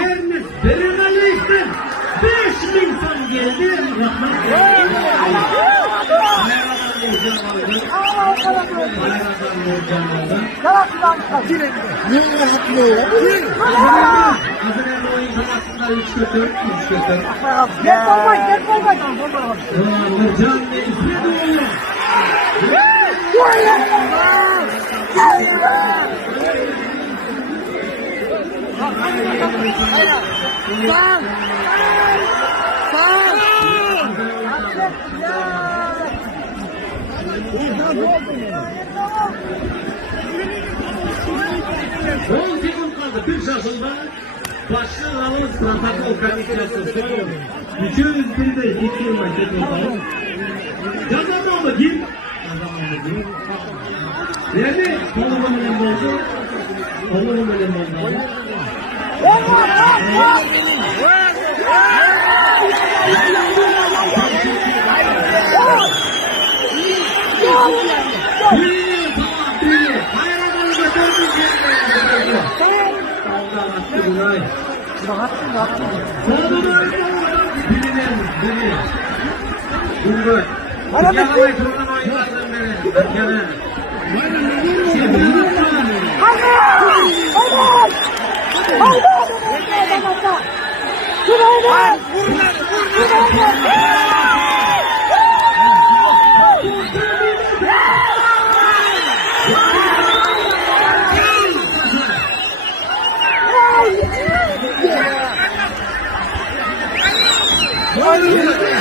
Yeriniz belirlenmiştir. 5.000 ton geldi. Türk şahsında başlı alın protokol kalifikasyon bütün bir de 2 yıl maçta oldu. Kazanmalı kim? Yani Kolumun oldu. Kolumun oldu. Hayır.